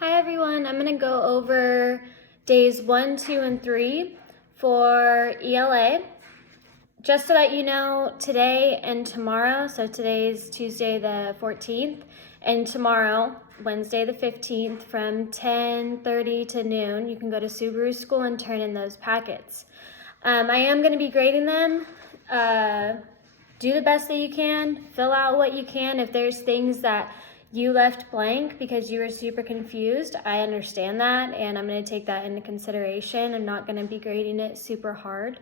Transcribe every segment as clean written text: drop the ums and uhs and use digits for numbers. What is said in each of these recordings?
Hi everyone, I'm going to go over days 1, 2, and 3 for ELA. Just to let you know, today and tomorrow, so today's Tuesday the 14th, and tomorrow, Wednesday the 15th, from 10:30 to noon, you can go to Subaru School and turn in those packets. I am going to be grading them. Do the best that you can, fill out what you can. If there's things that you left blank because you were super confused, I understand that, and I'm going to take that into consideration. I'm not going to be grading it super hard.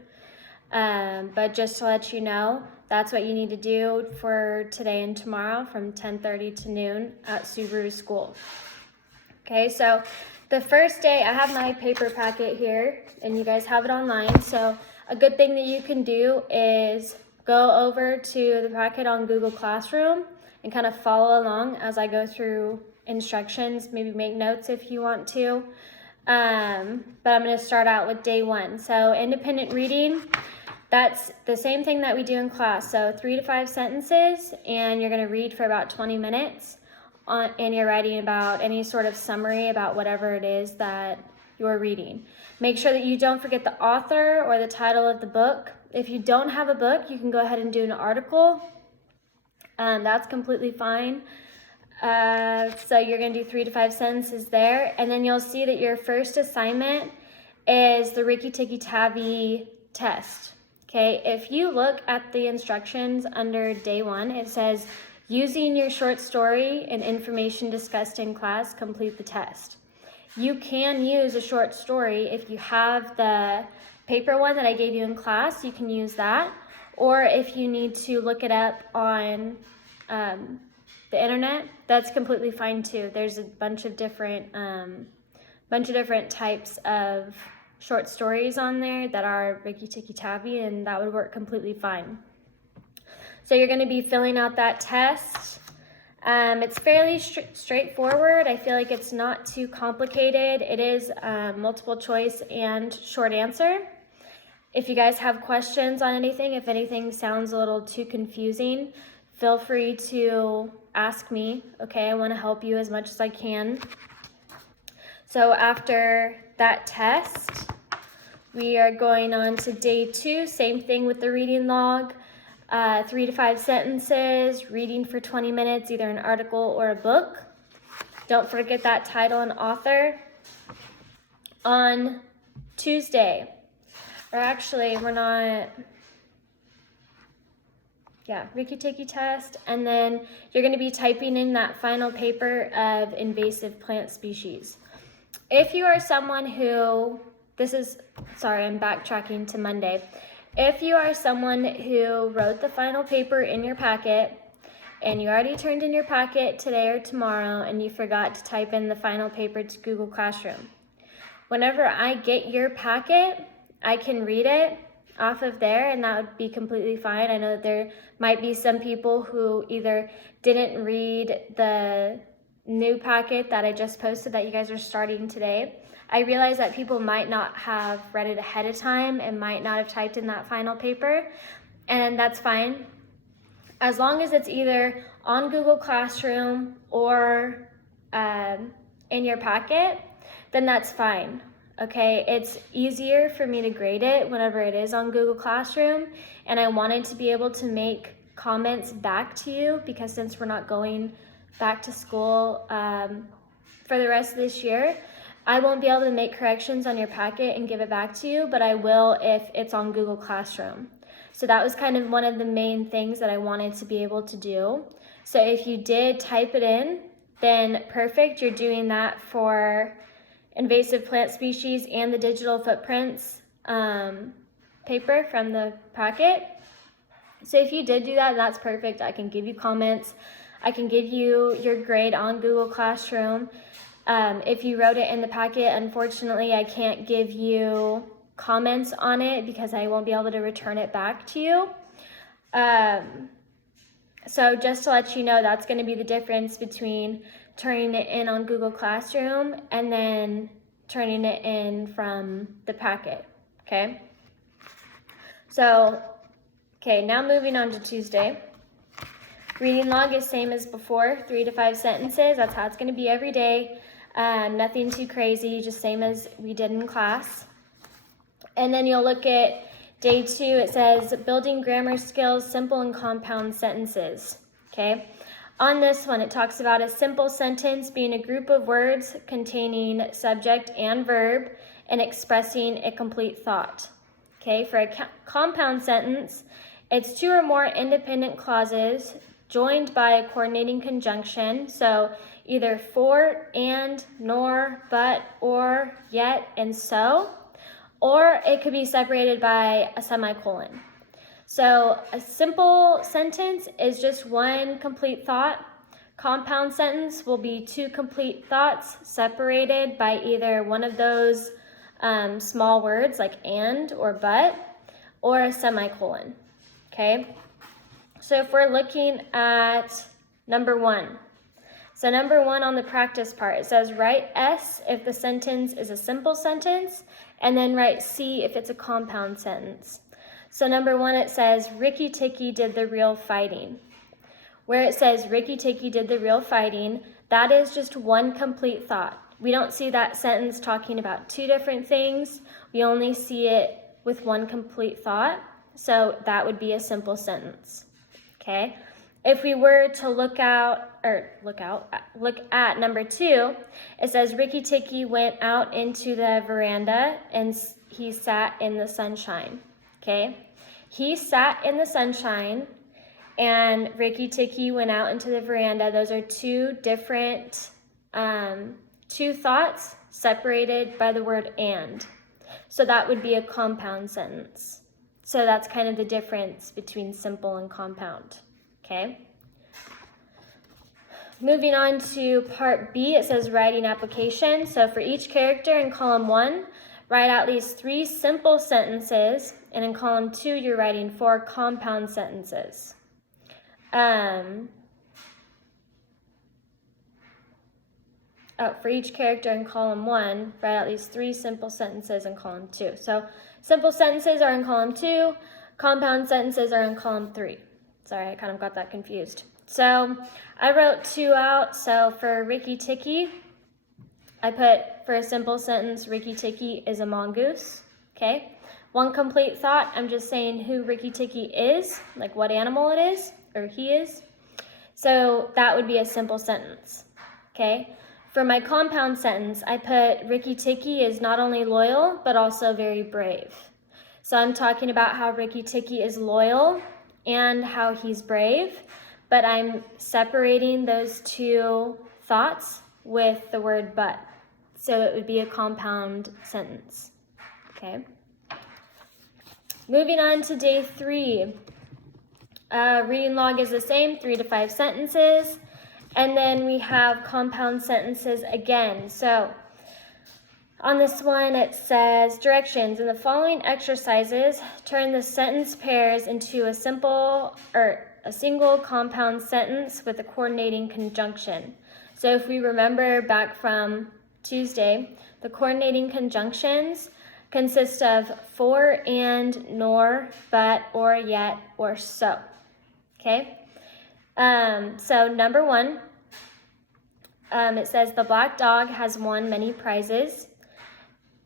But just to let you know, that's what you need to do for today and tomorrow from 10:30 to noon at Subaru School. Okay, so the first day, I have my paper packet here, and you guys have it online. So a good thing that you can do is go over to the packet on Google Classroom and kind of follow along as I go through instructions, maybe make notes if you want to. But I'm going to start out with day 1. So independent reading, that's the same thing that we do in class. So 3 to 5 sentences, and you're going to read for about 20 minutes. And you're writing about any sort of summary about whatever it is that you're reading. Make sure that you don't forget the author or the title of the book. If you don't have a book, you can go ahead and do an article. That's completely fine. So you're going to do 3 to 5 sentences there, and then you'll see that your first assignment is the Ricky Tikki Tavi test. Okay, if you look at the instructions under day 1, it says, using your short story and information discussed in class, complete the test. You can use a short story if you have the paper one that I gave you in class, you can use that. Or if you need to look it up on the internet, that's completely fine too. There's a bunch of different types of short stories on there that are Ricky Tikki Tavi, and that would work completely fine. So you're going to be filling out that test. It's fairly straightforward. I feel like it's not too complicated. It is multiple choice and short answer. If you guys have questions on anything, if anything sounds a little too confusing, feel free to ask me, okay? I want to help you as much as I can. So after that test, we are going on to day 2, same thing with the reading log. 3 to 5 sentences, reading for 20 minutes, either an article or a book. Don't forget that title and author. On Tuesday, or actually we're not, Ricky Tikki test, and then you're going to be typing in that final paper of invasive plant species. If you are someone who, I'm backtracking to Monday. If you are someone who wrote the final paper in your packet, and you already turned in your packet today or tomorrow, and you forgot to type in the final paper to Google Classroom, whenever I get your packet, I can read it off of there, and that would be completely fine. I know that there might be some people who either didn't read the new packet that I just posted that you guys are starting today. I realize that people might not have read it ahead of time and might not have typed in that final paper, and that's fine. As long as it's either on Google Classroom or in your packet, then that's fine. Okay, it's easier for me to grade it whenever it is on Google Classroom, and I wanted to be able to make comments back to you because since we're not going back to school for the rest of this year, I won't be able to make corrections on your packet and give it back to you, but I will if it's on Google Classroom. So that was kind of one of the main things that I wanted to be able to do. So if you did type it in, then perfect. You're doing that for invasive plant species and the digital footprints paper from the packet. So if you did do that, that's perfect. I can give you comments. I can give you your grade on Google Classroom. If you wrote it in the packet, unfortunately, I can't give you comments on it because I won't be able to return it back to you. So just to let you know, that's going to be the difference between turning it in on Google Classroom and then turning it in from the packet, okay? So, now moving on to Tuesday. Reading log is same as before, 3 to 5 sentences. That's how it's going to be every day. Nothing too crazy, just same as we did in class. And then you'll look at day 2. It says building grammar skills, simple and compound sentences. Okay. On this one, it talks about a simple sentence being a group of words containing subject and verb and expressing a complete thought. Okay, for a compound sentence, it's 2 or more independent clauses joined by a coordinating conjunction. So either for, and, nor, but, or, yet, and so. Or it could be separated by a semicolon. So a simple sentence is just one complete thought. Compound sentence will be 2 complete thoughts separated by either one of those small words like and or but, or a semicolon. Okay? So if we're looking at number 1. So number 1 on the practice part, it says write S if the sentence is a simple sentence, and then write C if it's a compound sentence. So number 1, it says, Ricky Tikki did the real fighting. Where it says Ricky Tikki did the real fighting, that is just one complete thought. We don't see that sentence talking about 2 different things. We only see it with one complete thought. So that would be a simple sentence. Okay? If we were to look at number 2, it says Ricky Tikki went out into the veranda and he sat in the sunshine. Okay, he sat in the sunshine and Ricky Tikki went out into the veranda. Those are 2 different, 2 thoughts separated by the word and. So that would be a compound sentence. So that's kind of the difference between simple and compound. Okay. Moving on to part B, it says writing application. So for each character in column 1, write at least 3 simple sentences, and in column 2, you're writing 4 compound sentences. For each character in column 1, write at least 3 simple sentences in column 2. So simple sentences are in column 2, compound sentences are in column 3. Sorry, I kind of got that confused. So I wrote 2 out. So for Ricky Tikki, I put for a simple sentence, Ricky Tikki is a mongoose. Okay. 1 complete thought, I'm just saying who Ricky Tikki is, like what animal it is, or he is. So that would be a simple sentence. Okay. For my compound sentence, I put Ricky Tikki is not only loyal, but also very brave. So I'm talking about how Ricky Tikki is loyal and how he's brave, but I'm separating those 2 thoughts with the word but. So it would be a compound sentence. Okay. Moving on to day 3. Reading log is the same, 3 to 5 sentences. And then we have compound sentences again. So on this one, it says directions. In the following exercises, turn the sentence pairs into a single compound sentence with a coordinating conjunction. So if we remember back from Tuesday, the coordinating conjunctions consist of for, and, nor, but, or, yet, or so. Okay? So number 1, it says the black dog has won many prizes.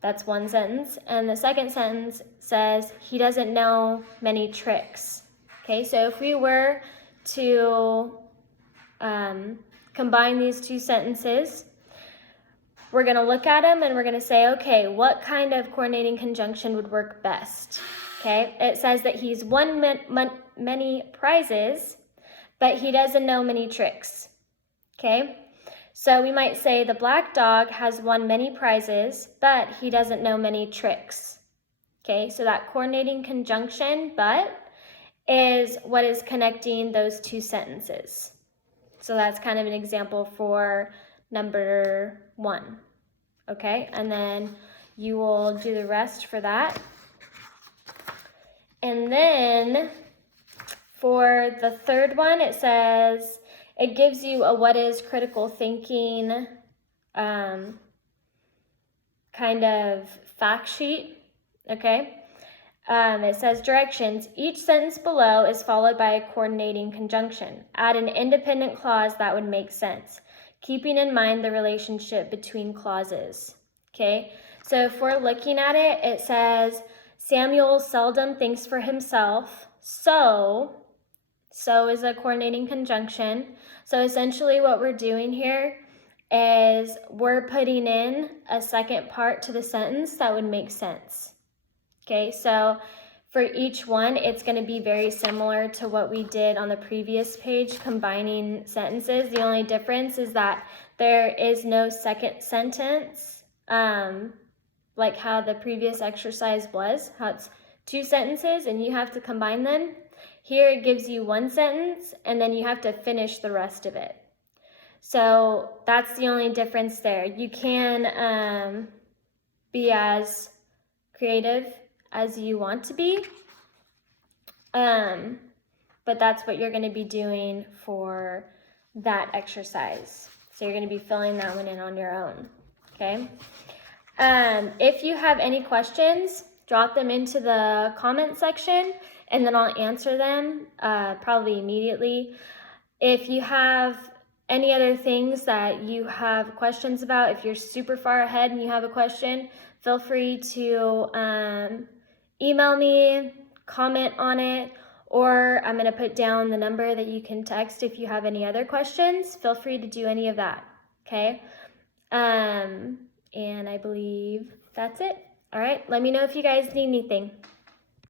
That's one sentence. And the second sentence says he doesn't know many tricks. Okay, so if we were to combine these 2 sentences, we're going to look at them and we're going to say, okay, what kind of coordinating conjunction would work best? Okay, it says that he's won many prizes, but he doesn't know many tricks. Okay, so we might say the black dog has won many prizes, but he doesn't know many tricks. Okay, so that coordinating conjunction, but, is what is connecting those 2 sentences. So that's kind of an example for number 1. Okay, and then you will do the rest for that. And then for the third one, it says it gives you a what is critical thinking kind of fact sheet. Okay. It says directions. Each sentence below is followed by a coordinating conjunction. Add an independent clause that would make sense. keeping in mind the relationship between clauses. Okay, so if we're looking at it, it says, Samuel seldom thinks for himself, so is a coordinating conjunction. So essentially what we're doing here is we're putting in a second part to the sentence that would make sense. Okay, so for each one, it's going to be very similar to what we did on the previous page, combining sentences. The only difference is that there is no second sentence, like how the previous exercise was, how it's two sentences and you have to combine them. Here it gives you one sentence and then you have to finish the rest of it. So that's the only difference there. You can be as creative as you want to be, but that's what you're going to be doing for that exercise. So you're going to be filling that one in on your own, okay? If you have any questions, drop them into the comment section and then I'll answer them probably immediately. If you have any other things that you have questions about, if you're super far ahead and you have a question, feel free to email me, comment on it, or I'm going to put down the number that you can text if you have any other questions. Feel free to do any of that, okay? And I believe that's it. All right, let me know if you guys need anything.